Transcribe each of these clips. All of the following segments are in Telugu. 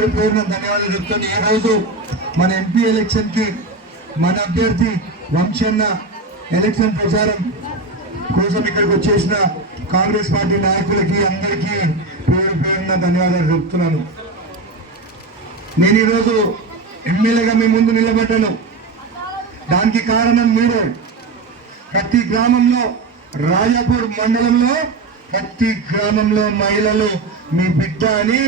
పేరు పేరున ధన్యవాదాలు చెప్తాను ఈ రోజు మన ఎంపీ ఎలక్షన్కి మన అభ్యర్థి వంశన్న ఎలక్షన్ ప్రచారం కోసం ఇక్కడికి వచ్చేసిన కాంగ్రెస్ పార్టీ నాయకులకి అందరికీ పేరు పేరున ధన్యవాదాలు చెప్తున్నాను. నేను ఈరోజు ఎమ్మెల్యేగా మీ ముందు నిలబడ్డాను. దానికి కారణం మీరే. ప్రతి గ్రామంలో రాజాపూర్ మండలంలో ప్రతి గ్రామంలో మహిళలు మీ బిడ్డ అని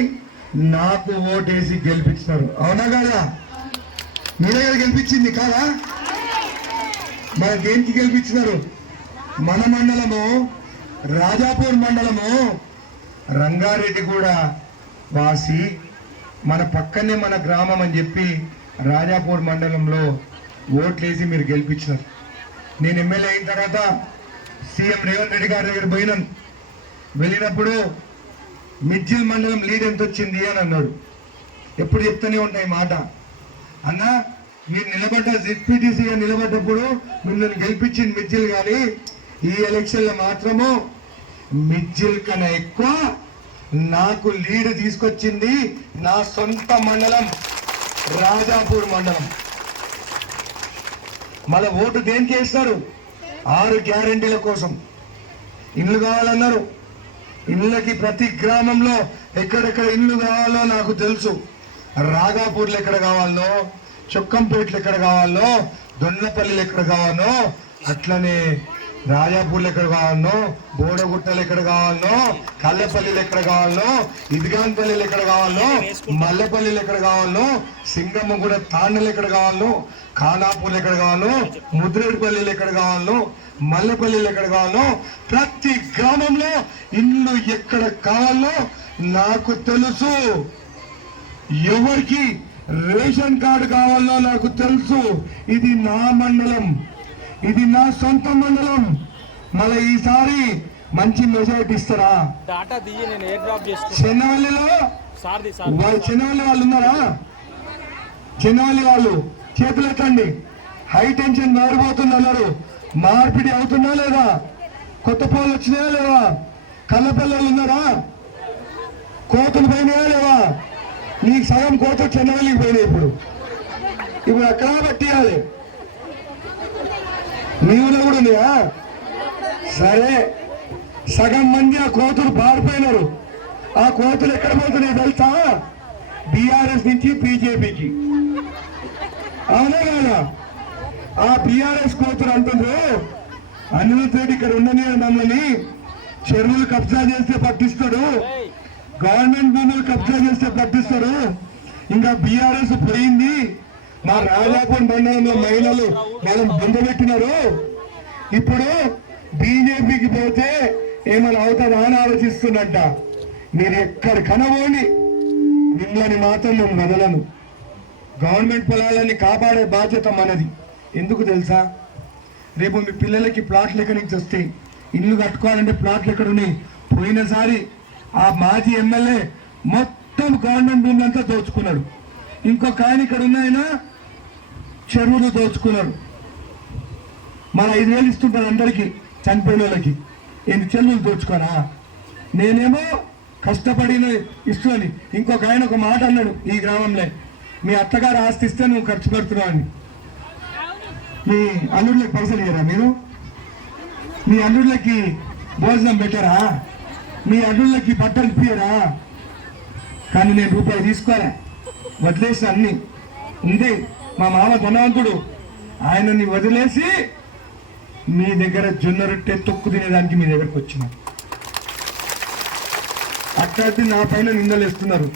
నాకు ఓటేసి గెలిపించినారు. అవునా కాదా? మీరే కదా గెలిపించింది కాదా? మన దేనికి గెలిపించినారు? మన మండలము రాజాపూర్ మండలము రంగారెడ్డి కూడా వాసి మన పక్కనే మన గ్రామం అని చెప్పి రాజాపూర్ మండలంలో ఓట్లేసి మీరు గెలిపించినారు. నేను ఎమ్మెల్యే అయిన తర్వాత సీఎం రేవంత్ రెడ్డి గారి దగ్గర పోయినాను. వెళ్ళినప్పుడు మిడ్జిల్ మండలం లీడ్ ఎంత వచ్చింది అని అన్నాడు. ఎప్పుడు చెప్తూనే ఉంటాయి మాట. అన్న మీరు నిలబడ్డ జిడ్పీటీసీగా నిలబడ్డప్పుడు మిమ్మల్ని గెలిపించింది మిడ్జిల్ కానీ ఈ ఎలక్షన్లో మాత్రము మిడ్జిల్ కన్నా ఎక్కువ నాకు లీడ్ తీసుకొచ్చింది నా సొంత మండలం రాజాపూర్ మండలం. మళ్ళీ ఓటు దేనికి వేస్తారు? ఆరు గ్యారంటీల కోసం. ఇల్లు కావాలన్నారు. ఇళ్ళకి ప్రతి గ్రామంలో ఎక్కడెక్కడ ఇల్లు కావాలో నాకు తెలుసు. రాగాపూర్లు ఎక్కడ కావాలో చొక్కంపేటలు ఎక్కడ కావాలో దొన్నపల్లిలు ఎక్కడ కావాలో అట్లనే రాజాపూర్లు ఎక్కడ కావాలనో బోడగుట్టలు ఎక్కడ కావాలనో కల్లెపల్లిలు ఎక్కడ కావాలనో ఇదిగాన్పల్లిలు ఎక్కడ కావాలనో మల్లెపల్లిలు ఎక్కడ కావాలనో సింగమ్మగూడ తాండలు ఎక్కడ కావాలనో ఖానాపూర్లు ఎక్కడ కావాలనో ముద్రేడుపల్లిలు ఎక్కడ కావాలనో మల్లెపల్లిలు ఎక్కడ కావాలనో ప్రతి గ్రామంలో ఇల్లు ఎక్కడ కావాలో నాకు తెలుసు. ఎవరికి రేషన్ కార్డు కావాలో నాకు తెలుసు. ఇది నా మండలం. ఇది నా సొంత మండలం. మళ్ళీ ఈసారి మంచి మెజారిటీ ఇస్తారా? చెన్నవల్లిలో? చిన్నవల్లి వాళ్ళు ఉన్నారా? చిన్నవల్లి వాళ్ళు చేతులు ఎత్తండి. హై టెన్షన్ మారిపోతుంది అన్నారు. మార్పిడి అవుతుందా లేదా? కొత్త పోలు వచ్చినాయా లేవా కళ్ళపిల్లలు ఉన్నారా? కోతులు పోయినాయా లేవా నీకు సగం కోత చిన్నవల్లికి పోయినాయి ఇప్పుడు. ఇప్పుడు ఎక్కడా పట్టియాలి. మీ ఊళ్ళో కూడా ఉన్నాయా సరే. సగం మంది ఆ కోతులు పారిపోయినారు. ఆ కోతులు ఎక్కడ పోతున్నాయి తెలుసా? బీఆర్ఎస్ నుంచి బీజేపీకి. అవునా కదా? ఆ బీఆర్ఎస్ కోతులు అంటుండ్రు అనిరుద్ రెడ్డి ఇక్కడ ఉండని మమ్మల్ని. చెరువులు కబ్జా చేస్తే పట్టిస్తాడు. గవర్నమెంట్ భూములు కబ్జా చేస్తే పట్టిస్తారు ఇంకా బీఆర్ఎస్ పోయింది. మా రాజాపూర్ మండలంలో మహిళలు మనం బొందబెట్టినారు ఇప్పుడు బీజేపీకి పోతే ఏమైనా అవుతుందా అని ఆలోచిస్తుందంట. మీరు ఎక్కడ కనబోని మిమ్మల్ని మాత్రం మేము వదలను. గవర్నమెంట్ పొలాలని కాపాడే బాధ్యత మనది. ఎందుకు తెలుసా? రేపు మీ పిల్లలకి ప్లాట్లు ఎక్కడి నుంచి వస్తాయి? ఇల్లు కట్టుకోవాలంటే ప్లాట్లు ఎక్కడ ఉన్నాయి? పోయినసారి ఆ మాజీ ఎమ్మెల్యే మొత్తం గవర్నమెంట్ భూములంతా దోచుకున్నాడు. ఇంకొక ఆయన ఇక్కడ ఉన్నాయన? చెరువులు దోచుకున్నారు మన ఐదు వేలు ఇస్తుంటారు అందరికీ చనిపోయిన వాళ్ళకి ఎన్ని చెల్లులు దోచుకోరా నేనేమో కష్టపడిన ఇస్తున్నాను. ఇంకొక ఆయన ఒక మాట అన్నాడు ఈ గ్రామంలో మీ అత్తగారు ఆస్తి ఇస్తే నువ్వు ఖర్చు పెడుతున్నావు అని. మీ అల్లుళ్ళకి పైసలు ఇయ్యరా మీరు? మీ అల్లుళ్ళకి భోజనం పెట్టరా? మీ అల్లుళ్ళకి బట్టలు ఇప్పియరా కానీ నేను రూపాయి తీసుకోరా వదిలేసి అన్ని. ఉంది. మా మామ ధనవంతుడు. ఆయనని వదిలేసి మీ దగ్గర జొన్న రొట్టె తొక్కు తినేదానికి మీ దగ్గరకు వచ్చిన. అట్లాంటి నా పైన నిందలేస్తున్నారు.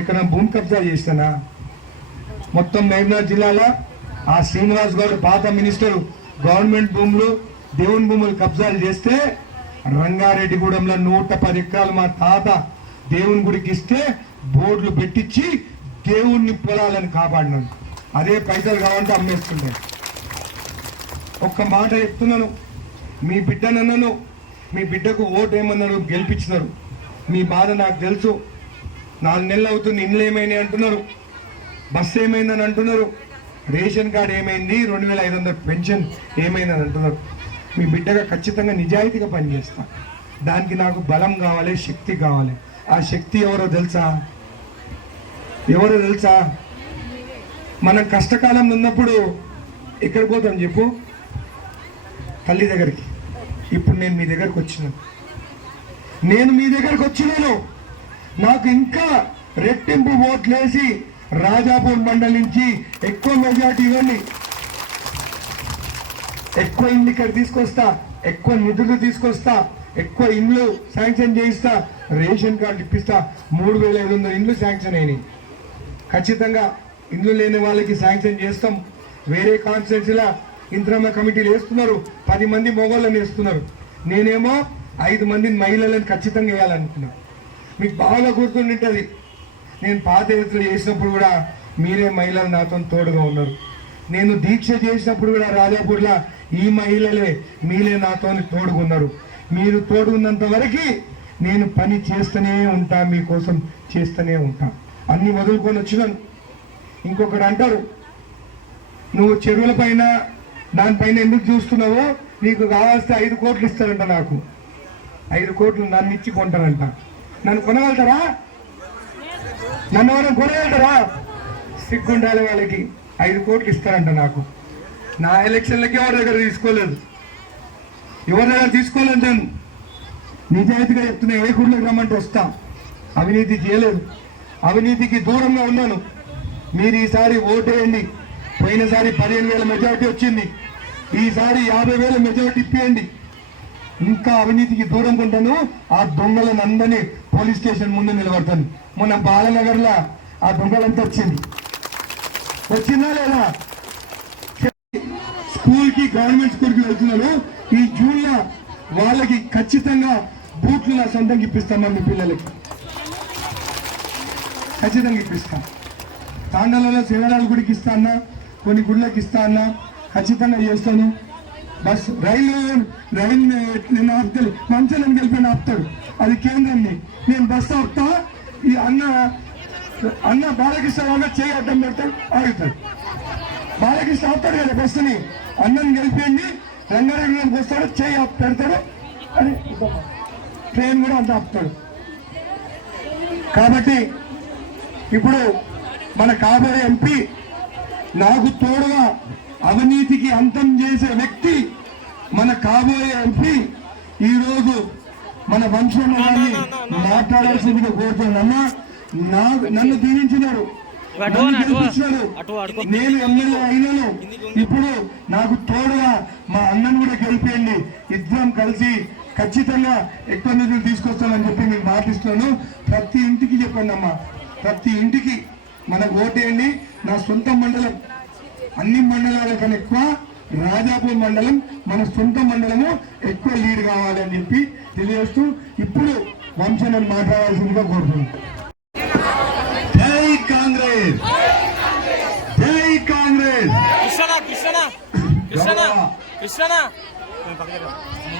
ఇక్కడ భూమి కబ్జా చేస్తానా మొత్తం మహబూబ్నగర్ జిల్లాలో ఆ శ్రీనివాస్ గౌడ్ పాత మినిస్టర్ గవర్నమెంట్ భూములు దేవుని భూములు కబ్జాలు చేస్తే రంగారెడ్డిగూడెంలో నూట పది ఎకరాలు మా తాత దేవుని గుడికి ఇస్తే బోర్డులు పెట్టించి దేవుణ్ణి పొలాలని కాపాడినాను అదే పైసలు కావాలంటే అమ్మేస్తుండే ఒక్క మాట చెప్తున్నాను. మీ బిడ్డనన్నను మీ బిడ్డకు ఓటు ఏమన్నాడు గెలిపించినారు. మీ బాధ నాకు తెలుసు. నాలుగు నెలలు అవుతుంది ఇండ్లు ఏమైనాయి అంటున్నారు. బస్సు ఏమైందని అంటున్నారు. రేషన్ కార్డు ఏమైంది? రెండు వేల ఐదు వందల పెన్షన్ ఏమైందని అంటున్నారు. మీ బిడ్డగా ఖచ్చితంగా నిజాయితీగా పనిచేస్తా. దానికి నాకు బలం కావాలి శక్తి కావాలి. ఆ శక్తి ఎవరో తెలుసా? ఎవరో తెలుసా? మనం కష్టకాలం ఉన్నప్పుడు ఎక్కడికి పోతాం చెప్పు? తల్లి దగ్గరికి. ఇప్పుడు నేను మీ దగ్గరకు వచ్చినాను నేను మీ దగ్గరకు వచ్చినాను. నాకు ఇంకా రెట్టింపు ఓట్లేసి రాజాపూర్ మండలి నుంచి ఎక్కువ మెజార్టీ ఇవ్వండి. ఎక్కువ ఇండ్లు ఇక్కడ తీసుకొస్తా ఎక్కువ నిధులు తీసుకొస్తా ఎక్కువ ఇండ్లు శాంక్షన్ చేయిస్తా రేషన్ కార్డు ఇప్పిస్తా. మూడు వేల ఐదు వందల ఇండ్లు శాంక్షన్ అయినాయి. ఖచ్చితంగా ఇండ్లు లేని వాళ్ళకి శాంక్షన్ చేస్తాం. వేరే కాన్స్టిట్యూన్సీలా ఇంద్రమ్మ కమిటీలు వేస్తున్నారు. పది మంది మొగోళ్ళని వేస్తున్నారు. నేనేమో ఐదు మంది మహిళలను ఖచ్చితంగా వేయాలనుకున్నాను మీకు బాగా గుర్తుండింటది. నేను పాదయాత్రలు చేసినప్పుడు కూడా మీరే మహిళలు నాతో తోడుగా ఉన్నారు. నేను దీక్ష చేసినప్పుడు కూడా రాజాపూర్లో ఈ మహిళలే మీరే నాతో తోడుగా ఉన్నారు. మీరు తోడున్నంత వరకు నేను పని చేస్తూనే ఉంటా మీకోసం చేస్తూనే ఉంటా. అన్ని వదులుకొని వచ్చినాను. ఇంకొకడు అంటారు నువ్వు చెరువుల పైన దానిపైన ఎందుకు చూస్తున్నావో నీకు కావాల్సిన ఐదు కోట్లు ఇస్తారంట నాకు. ఐదు కోట్లు నన్ను ఇచ్చి కొంటారంట. నన్ను కొనగలుగుతారా? నన్ను ఎవరైనా కొనగలుగుతారా? సిగ్గుండాలి వాళ్ళకి. ఐదు కోట్లు ఇస్తారంట నాకు. నా ఎలక్షన్లకి ఎవరి దగ్గర తీసుకోలేదు? ఎవరి దగ్గర తీసుకోలేదు నేను? నిజాయితీగా చెప్తున్నా ఏ గుడిలోకి రమ్మంటే వస్తా. అవినీతి చేయలేదు. అవినీతికి దూరంగా ఉన్నాను. మీరు ఈసారి ఓటేయండి. పోయినసారి పదిహేను వేల మెజార్టీ వచ్చింది. ఈసారి యాభై వేల మెజార్టీ ఇప్పియండి. ఇంకా అవినీతికి దూరం ఉంటాను ఆ దొంగలను అందరినీ పోలీస్ స్టేషన్ ముందు నిలబడతాను. మొన్న బాలనగర్లో ఆ దొంగలంతా వచ్చింది. వచ్చిందా లేదా? స్కూల్కి గవర్నమెంట్ స్కూల్కి వెళ్తున్నారు ఈ జూన్లో వాళ్ళకి ఖచ్చితంగా బూట్లు నా సొంతంగా ఇప్పిస్తాం మీ పిల్లలకి. ఖచ్చితంగా ఇప్పిస్తాం తాండాలలో శివరాల గుడికి ఇస్తా అన్నా కొన్ని గుళ్ళకి ఇస్తా అన్నా ఖచ్చితంగా చేస్తాను. బస్ రైలు రైలు నేను ఆపుతాడు మంచాలను గెలిపి ఆపుతాడు. అది కేంద్రాన్ని నేను బస్సు ఆపుతా ఈ అన్న అన్న బాలకృష్ణ వాళ్ళ చేయి అడ్డం పెడతాడు ఆగుతాడు. బాలకృష్ణ ఆపుతాడు కదా బస్సుని. అన్నని గెలిపిండి రంగారెడ్డి వస్తాడు చేయి ఆపు పెడతాడు. అని ట్రైన్ కూడా అంత ఆపుతాడు. కాబట్టి ఇప్పుడు మన కాబోయే ఎంపీ నాకు తోడుగా అవినీతికి అంతం చేసే వ్యక్తి మన కాబోయే ఎంపీ ఈ రోజు మన వంశంలో గారిని మాట్లాడాల్సిందిగా కోరుతున్నాను. నాకు నన్ను దీవించినారు. నేను ఎమ్మెల్యే అయినాను. ఇప్పుడు నాకు తోడుగా మా అన్నను కూడా గెలిపేయండి. ఇద్దరం కలిసి ఖచ్చితంగా ఎక్కువ నిధులు తీసుకొస్తామని చెప్పి మీకు మాటిస్తున్నాను. ప్రతి ఇంటికి చెప్పండి అమ్మా. ప్రతి ఇంటికి మనకు ఓటేయండి. నా సొంత మండలం అన్ని మండలాల కన్నా ఎక్కువ రాజాపూర్ మండలం మన సొంత మండలము ఎక్కువ లీడ్ కావాలని చెప్పి తెలియజేస్తూ ఇప్పుడు వంశనని మాట్లాడాల్సిందిగా కోరుతున్నాను. జై కాంగ్రెస్! జై కాంగ్రెస్!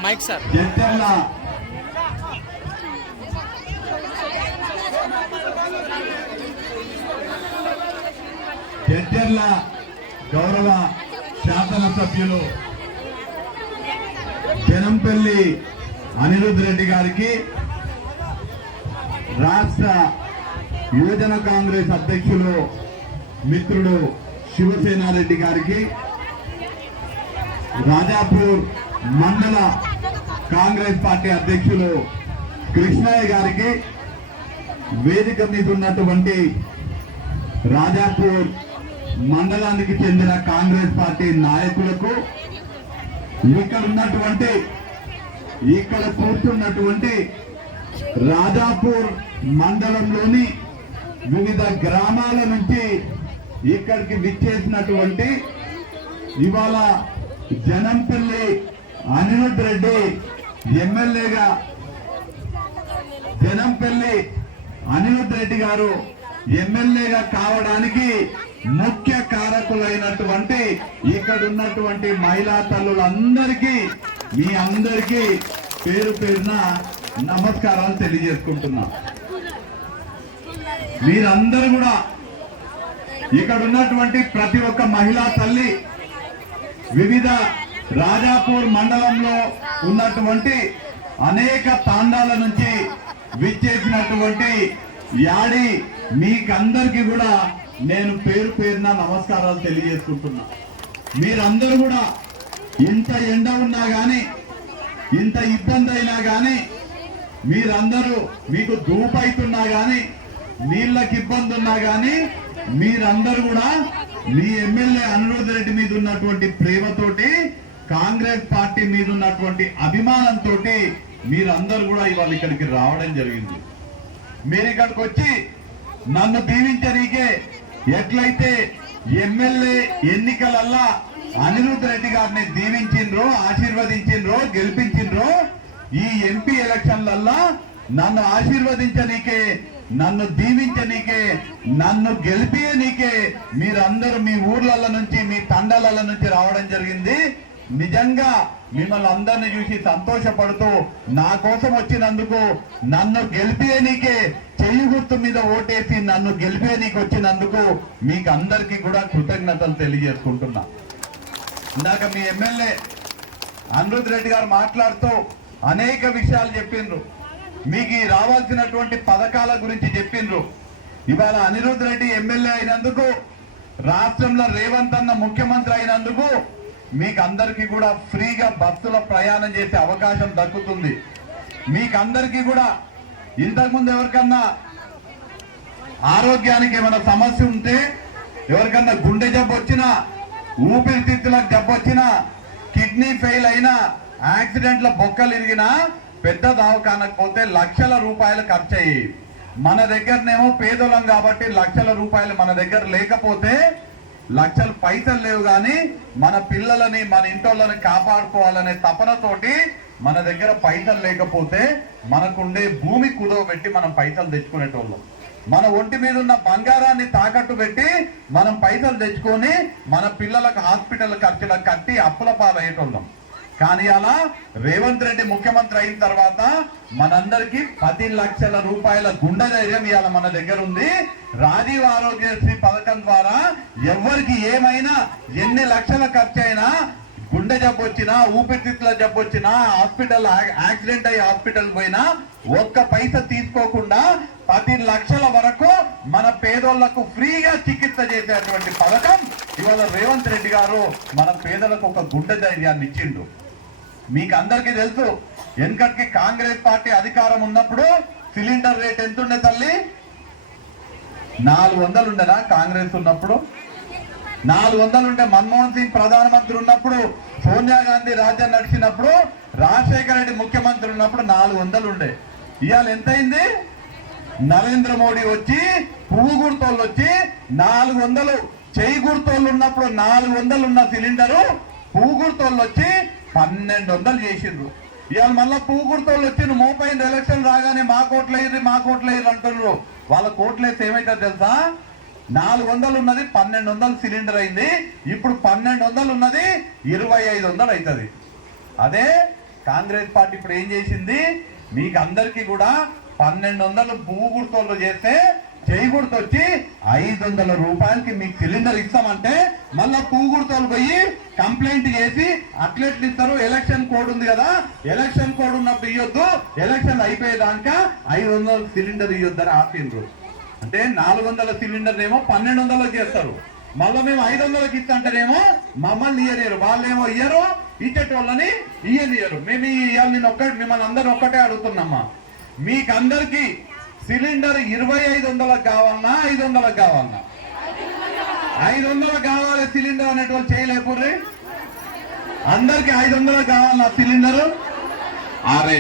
Mike sir. జడ్చర్ల జడ్చర్ల గౌరవ శాసనసభ్యులు జనంపల్లి అనిరుద్ రెడ్డి గారికి రాష్ట్ర యువజన కాంగ్రెస్ అధ్యక్షులు మిత్రుడు శివసేనారెడ్డి గారికి రాజాపూర్ మండల కాంగ్రెస్ పార్టీ అధ్యక్షులు కృష్ణయ్య గారికి వేదిక మీద ఉన్నటువంటి రాజాపూర్ మండలానికి చెందిన కాంగ్రెస్ పార్టీ నాయకులకు ఇక్కడ ఉన్నటువంటి ఇక్కడ కూర్చున్నటువంటి రాజాపూర్ మండలంలోని వివిధ గ్రామాల నుంచి ఇక్కడికి విచ్చేసినటువంటి ఇవాళ జనంపల్లి అనిరుద్ రెడ్డి ఎమ్మెల్యేగా జనంపల్లి అనిరుద్ రెడ్డి గారు ఎమ్మెల్యేగా కావడానికి ముఖ్య కారకులైనటువంటి ఇక్కడ ఉన్నటువంటి మహిళా తల్లులందరికీ మీ అందరికీ పేరు పేరున నమస్కారాలు తెలియజేసుకుంటున్నా. మీరందరూ కూడా ఇక్కడ ఉన్నటువంటి ప్రతి ఒక్క మహిళా తల్లి వివిధ రాజాపూర్ మండలంలో ఉన్నటువంటి అనేక తాండాల నుంచి విచ్చేసినటువంటి యాడి మీకందరికీ కూడా నేను పేరు పేరున నమస్కారాలు తెలియజేసుకుంటున్నా. మీరందరూ కూడా ఇంత ఎండ ఉన్నా కానీ ఇంత ఇబ్బంది అయినా కానీ మీరందరూ మీకు దూపైతున్నా కానీ నీళ్ళకి ఇబ్బంది ఉన్నా కానీ మీరందరూ కూడా మీ ఎమ్మెల్యే అనురోధ రెడ్డి మీద ఉన్నటువంటి ప్రేమతోటి కాంగ్రెస్ పార్టీ మీద ఉన్నటువంటి అభిమానంతో మీరందరూ కూడా ఇవాళ ఇక్కడికి రావడం జరిగింది. మీరు ఇక్కడికి వచ్చి నన్ను దీవించనీకే ఎట్లయితే ఎమ్మెల్యే ఎన్నికలల్లా అనిరుద్ రెడ్డి గారిని దీవించిండ్రో ఆశీర్వదించిండ్రో గెలిపించిండ్రో ఈ ఎంపీ ఎలక్షన్లల్లా నన్ను ఆశీర్వదించనీకే నన్ను దీవించనీకే నన్ను గెలిపియనీకే మీరందరూ మీ ఊర్ల నుంచి మీ తండాల నుంచి రావడం జరిగింది. నిజంగా మిమ్మల్ని అందరిని చూసి సంతోషపడుతూ నా కోసం వచ్చినందుకు నన్ను గెలిపేయనీకే చెయ్యి గుర్తు మీద ఓటేసి నన్ను గెలిపేయనీకి వచ్చినందుకు మీకు అందరికీ కూడా కృతజ్ఞతలు తెలియజేసుకుంటున్నా. ఇందాక మీ ఎమ్మెల్యే అనిరుద్ రెడ్డి గారు మాట్లాడుతూ అనేక విషయాలు చెప్పిండ్రు. మీకు రావాల్సినటువంటి పథకాల గురించి చెప్పిండ్రు. ఇవాళ అనిరుద్ రెడ్డి ఎమ్మెల్యే అయినందుకు రాష్ట్రంలో రేవంత్ అన్న ముఖ్యమంత్రి అయినందుకు మీకు అందరికీ కూడా ఫ్రీగా బస్సులో ప్రయాణం చేసే అవకాశం దక్కుతుంది. మీకు అందరికీ కూడా ఇంతకుముందు ఎవరికన్నా ఆరోగ్యానికి ఏమైనా సమస్య ఉంటే ఎవరికన్నా గుండె జబ్బు వచ్చినా ఊపిరితిత్తులకు జబ్బు వచ్చినా కిడ్నీ ఫెయిల్ అయినా యాక్సిడెంట్ల బొక్కలు ఇరిగినా పెద్ద దవాఖానకు పోతే లక్షల రూపాయలు ఖర్చు అయ్యి మన దగ్గరనేమో పేదోళం కాబట్టి లక్షల రూపాయలు మన దగ్గర లేకపోతే లక్షలు పైసలు లేవు కానీ మన పిల్లలని మన ఇంటోళ్ళని కాపాడుకోవాలనే తపనతోటి మన దగ్గర పైసలు లేకపోతే మనకుండే భూమి కుదవబెట్టి మనం పైసలు తెచ్చుకునేటోళ్ళం. మన ఒంటి మీద ఉన్న బంగారాన్ని తాకట్టు పెట్టి మనం పైసలు తెచ్చుకొని మన పిల్లలకు హాస్పిటల్ ఖర్చులకు కట్టి అప్పుల పాలయ్యేటోళ్ళం. కానీ అలా రేవంత్ రెడ్డి ముఖ్యమంత్రి అయిన తర్వాత మనందరికి పది లక్షల రూపాయల గుండె ధైర్యం ఇవాళ మన దగ్గర ఉంది. రాజీవ్ ఆరోగ్యశ్రీ పథకం ద్వారా ఎవరికి ఏమైనా ఎన్ని లక్షల ఖర్చు అయినా గుండె జబ్బు వచ్చినా ఊపిరితిత్తుల జబ్బు వచ్చినా హాస్పిటల్ యాక్సిడెంట్ అయ్యి హాస్పిటల్ పోయినా ఒక్క పైస తీసుకోకుండా పది లక్షల వరకు మన పేదోళ్ళకు ఫ్రీగా చికిత్స చేసేటువంటి పథకం ఇవాళ రేవంత్ రెడ్డి గారు మన పేదలకు ఒక గుండె ధైర్యాన్ని ఇచ్చిండు. మీకు అందరికీ తెలుసు వెనకటికి కాంగ్రెస్ పార్టీ అధికారం ఉన్నప్పుడు సిలిండర్ రేట్ ఎంత ఉండే తల్లి? నాలుగు వందలు ఉండేనా కాంగ్రెస్ ఉన్నప్పుడు? నాలుగు వందలు ఉండే మన్మోహన్ సింగ్ ప్రధానమంత్రి ఉన్నప్పుడు సోనియా గాంధీ రాజ్యం నడిచినప్పుడు రాజశేఖర రెడ్డి ముఖ్యమంత్రి ఉన్నప్పుడు నాలుగు వందలు ఉండే ఇవాళ ఎంతైంది? నరేంద్ర మోడీ వచ్చి పువ్వు గుర్తోళ్ళు వచ్చి నాలుగు వందలు. చేయి గుర్తోళ్ళు ఉన్నప్పుడు నాలుగు వందలు ఉన్న సిలిండరు పువ్వు గుర్తోళ్ళు వచ్చి పన్నెండు వందలు చేసిండ్రు. ఇవాళ మళ్ళీ పూకుడుతోళ్ళు వచ్చిండ్రు వచ్చి మోపైన ఎలక్షన్ రాగానే మా కోట్లు వేయరు మా కోట్లు వేయరు అంటున్నారు వాళ్ళ కోట్లు వేస్తే ఏమైతుంది తెలుసా? నాలుగు వందలు ఉన్నది పన్నెండు వందలు సిలిండర్ అయింది ఇప్పుడు పన్నెండు వందలు ఉన్నది ఇరవై ఐదు వందలు అవుతుంది అదే కాంగ్రెస్ పార్టీ ఇప్పుడు ఏం చేసింది? మీకు అందరికీ కూడా పన్నెండు వందలు పువ్వు చేస్తే చేయకూడదు వచ్చి ఐదు వందల రూపాయలకి మీకు సిలిండర్ ఇస్తామంటే మళ్ళా పువ్వు పోయి కంప్లైంట్ చేసి అట్లెట్లు ఇస్తారు. ఎలక్షన్ కోడ్ ఉంది కదా ఎలక్షన్ కోడ్ ఉన్నప్పుడు ఇవ్వద్దు ఎలక్షన్ అయిపోయేదాకా ఐదు వందల సిలిండర్ ఇవ్వద్దని ఆపిండ్రు. అంటే నాలుగు వందల సిలిండర్ ఏమో పన్నెండు వందలకు చేస్తారు. మళ్ళీ మేము ఐదు వందలకి ఇస్తాంటేనేమో మమ్మల్ని ఇయ్యలేరు. వాళ్ళేమో ఇయ్యరు ఇచ్చేటోళ్ళని ఇయ్యనియరు మేము ఇవాళ నేను ఒక్కటి మిమ్మల్ని అందరూ ఒక్కటే అడుగుతున్నామ్మా. మీకందరికీ సిలిండర్ ఇరవై ఐదు వందలకు కావాలన్నా ఐదు వందలకు కావాలన్నా. ఐదు వందలకు కావాలి సిలిండర్ అనేటువంటి చేయలేకుర్రి. అందరికి ఐదు వందలకు కావాలన్నా సిలిండర్. అరే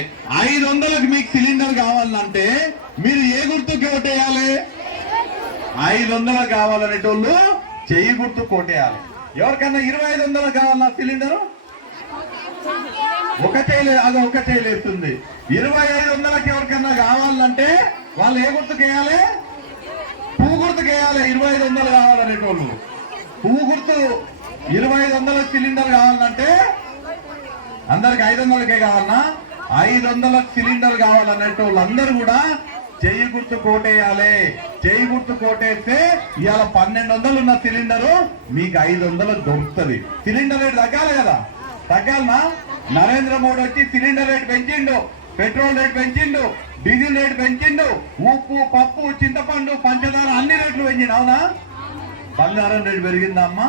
ఐదు వందలకు మీకు సిలిండర్ కావాలంటే మీరు ఏ గుర్తు కోటేయాలి ఐదు వందలకు కావాలనేటోళ్ళు చెయ్యి గుర్తు కోటేయాలి ఎవరికన్నా ఇరవై ఐదు వందలకు కావాలన్నా సిలిండర్? ఒక చేయలే అది ఒక చేయలేస్తుంది ఇరవై ఐదు వందలకి ఎవరికన్నా కావాలంటే వాళ్ళు ఏ గుర్తుకు వేయాలి? పువ్వు గుర్తుకు వేయాలి. ఇరవై ఐదు వందలు కావాలనేటోళ్ళు. పువ్వు గుర్తు ఇరవై ఐదు వందల సిలిండర్ కావాలంటే అందరికి ఐదు వందలకే కావాలన్నా? ఐదు వందల సిలిండర్ కావాలన్నట్టు వాళ్ళందరూ కూడా చెయ్యి గుర్తు కోటేయాలి. చెయ్యి గుర్తు కోటేస్తే ఇవాళ పన్నెండు వందలు ఉన్న సిలిండరు మీకు ఐదు వందలు దొరుకుతుంది. సిలిండర్ రేట్ తగ్గాలి కదా? తగ్గాలనా? నరేంద్ర మోడీ వచ్చి సిలిండర్ రేట్ పెంచిండు. పెట్రోల్ రేట్ పెంచిండు. డీజిల్ రేట్ పెంచిండు ఉప్పు పప్పు చింతపండు పంచదార అన్ని రేట్లు పెంచిండు అవునా? బంగారం రేటు పెరిగిందమ్మా.